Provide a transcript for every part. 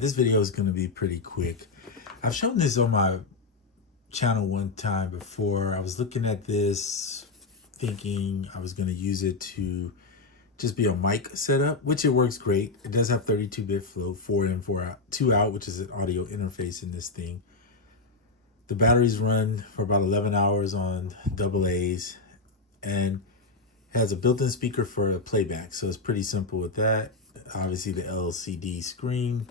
This video is going to be pretty quick. I've shown this on my channel one time before. I was looking at this thinking I was going to use it to just be a mic setup, which it works great. It does have 32-bit flow, 4 in, 4 out, 2 out, which is an audio interface in this thing. The batteries run for about 11 hours on AA's and has a built-in speaker for playback. So it's pretty simple with that. Obviously the LCD screen,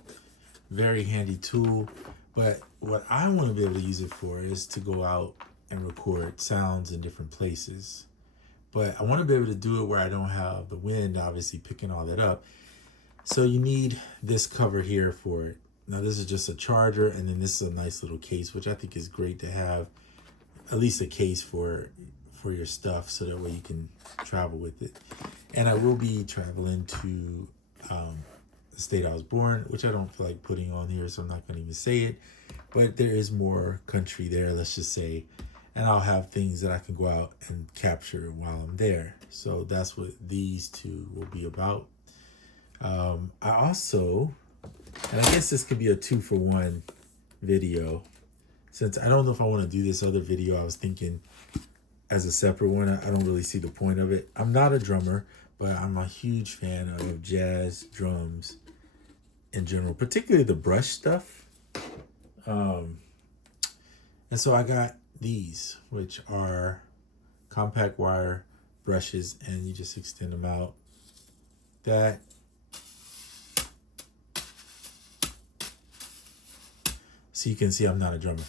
very handy tool. But what I want to be able to use it for is to go out and record sounds in different places. But I want to be able to do it where I don't have the wind obviously picking all that up. So you need this cover here for it. Now this is just a charger, and then this is a nice little case, which I think is great to have at least a case for your stuff, so that way you can travel with it. And I will be traveling to the state I was born, which I don't feel like putting on here, so I'm not going to even say it. But there is more country there, let's just say. And I'll have things that I can go out and capture while I'm there. So that's what these two will be about. I also, and I guess this could be a 2-for-1 video. Since I don't know if I want to do this other video, I was thinking as a separate one. I don't really see the point of it. I'm not a drummer, but I'm a huge fan of jazz drums in general, particularly the brush stuff. And so I got these, which are compact wire brushes, and you just extend them out. That so you can see I'm not a drummer.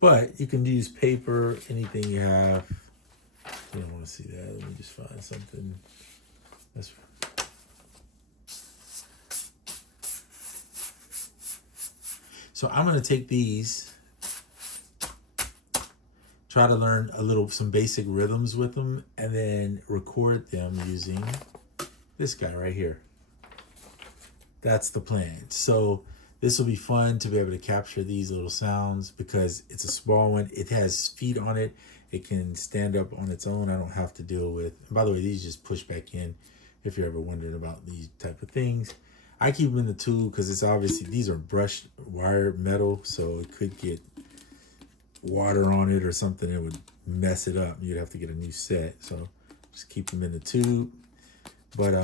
But you can use paper, anything you have. You don't want to see that. Let me just find something. That's so I'm going to take these, try to learn some basic rhythms with them, and then record them using this guy right here. That's the plan. So this will be fun to be able to capture these little sounds because it's a small one. It has feet on it. It can stand up on its own. I don't have to deal with, and by the way, these just push back in if you're ever wondering about these type of things. I keep them in the tube because it's obviously, these are brushed wire metal, so it could get water on it or something. It would mess it up. You'd have to get a new set. So just keep them in the tube. But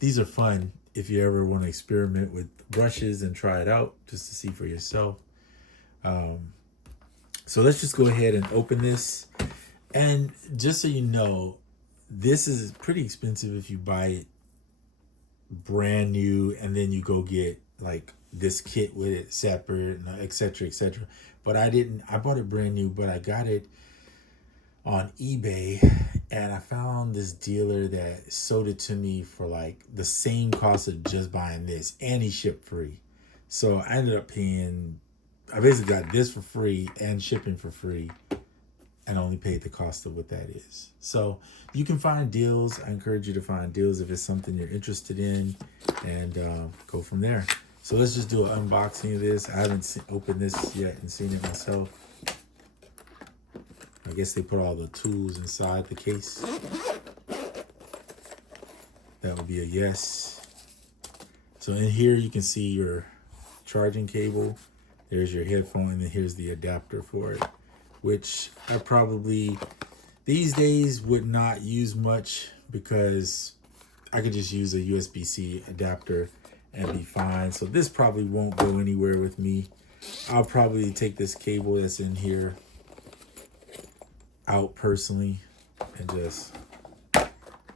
these are fun if you ever want to experiment with brushes and try it out just to see for yourself. So let's just go ahead and open this. And just so you know, this is pretty expensive if you buy it brand new and then you go get like this kit with it separate, and etc, etc. But I bought it brand new, but I got it on eBay, and I found this dealer that sold it to me for like the same cost of just buying this, and he shipped free. So I ended up paying, I basically got this for free and shipping for free, and only paid the cost of what that is. So you can find deals. I encourage you to find deals if it's something you're interested in, and go from there. So let's just do an unboxing of this. I haven't opened this yet and seen it myself. I guess they put all the tools inside the case. That would be a yes. So in here you can see your charging cable. There's your headphone, and then here's the adapter for it, which I probably these days would not use much because I could just use a USB-C adapter and be fine. So this probably won't go anywhere with me. I'll probably take this cable that's in here out personally and just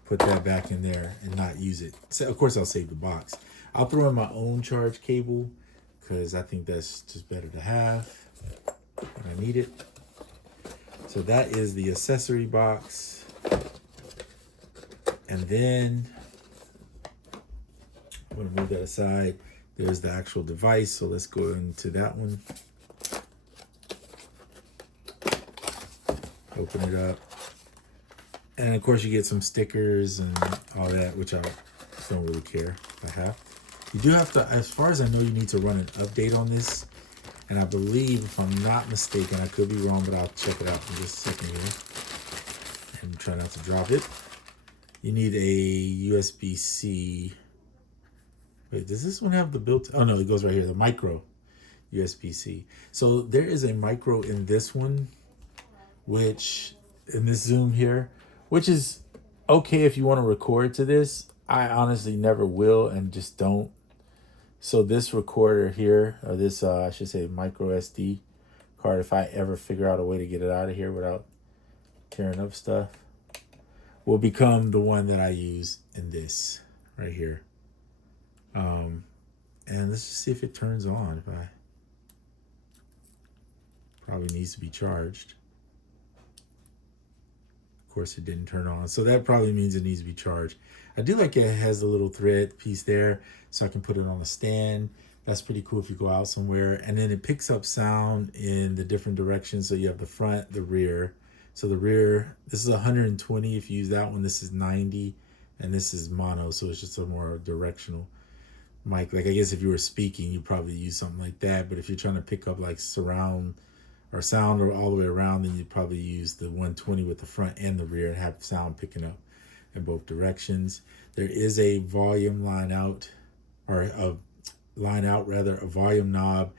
put that back in there and not use it. So of course I'll save the box. I'll throw in my own charge cable because I think that's just better to have when I need it. So that is the accessory box. And then I'm going to move that aside. There's the actual device. So let's go into that one. Open it up. And of course you get some stickers and all that, which I don't really care if I have. You do have to, as far as I know, you need to run an update on this. And I believe, if I'm not mistaken, I could be wrong, but I'll check it out in just a second here. And try not to drop it. You need a USB-C. Wait, does this one have the built? Oh no, it goes right here, the micro USB-C. So there is a micro in this one, which in this Zoom here, which is okay if you want to record to this. I honestly never will and just don't. So this recorder here, or this I should say micro SD card, if I ever figure out a way to get it out of here without tearing up stuff, will become the one that I use in this right here. And let's just see if it turns on. If I probably needs to be charged. Of course, it didn't turn on, so that probably means it needs to be charged. I do like it has a little thread piece there, so I can put it on a stand. That's pretty cool if you go out somewhere. And then it picks up sound in the different directions. So you have the front, the rear. So the rear, this is 120 if you use that one. This is 90, and this is mono, so it's just a more directional mic. Like I guess if you were speaking, you probably use something like that. But if you're trying to pick up like surround or sound or all the way around, then you'd probably use the 120 with the front and the rear and have sound picking up in both directions. There is a volume line out, or a volume knob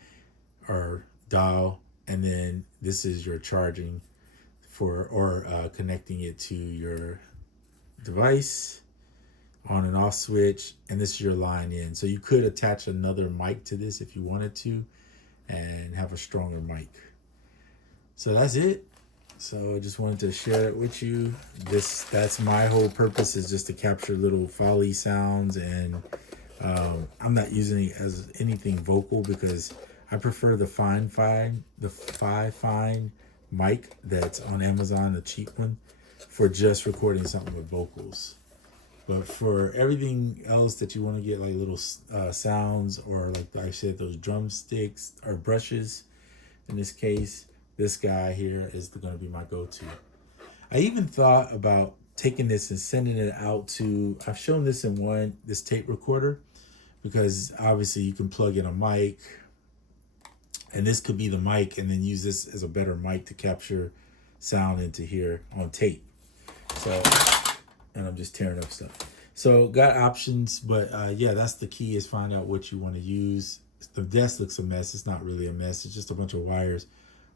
or dial, and then this is your charging for, or connecting it to your device, on and off switch, and this is your line in. So you could attach another mic to this if you wanted to and have a stronger mic. So that's it. So I just wanted to share it with you. That's my whole purpose, is just to capture little foley sounds, and I'm not using it as anything vocal because I prefer the fine mic that's on Amazon, the cheap one, for just recording something with vocals. But for everything else that you want to get like little sounds, or like I said, those drumsticks or brushes, in this case, this guy here is going to be my go-to. I even thought about taking this and sending it out to, I've shown this in this tape recorder, because obviously you can plug in a mic, and this could be the mic, and then use this as a better mic to capture sound into here on tape. So, and I'm just tearing up stuff. So got options, but yeah, that's the key, is find out what you want to use. The desk looks a mess. It's not really a mess. It's just a bunch of wires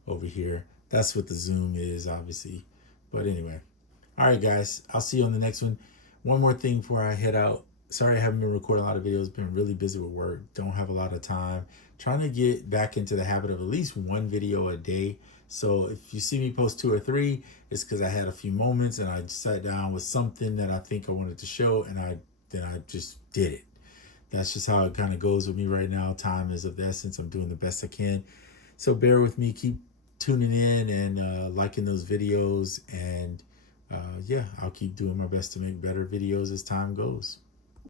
over here. That's what the Zoom is, obviously. But anyway, all right, guys, I'll see you on the next one. One more thing before I head out. Sorry I haven't been recording a lot of videos. Been really busy with work. Don't have a lot of time. Trying to get back into the habit of at least one video a day. So if you see me post 2 or 3, it's because I had a few moments and I sat down with something that I think I wanted to show, and then I just did it. That's just how it kind of goes with me right now. Time is of the essence. I'm doing the best I can. So bear with me. Keep tuning in and liking those videos. And yeah, I'll keep doing my best to make better videos as time goes.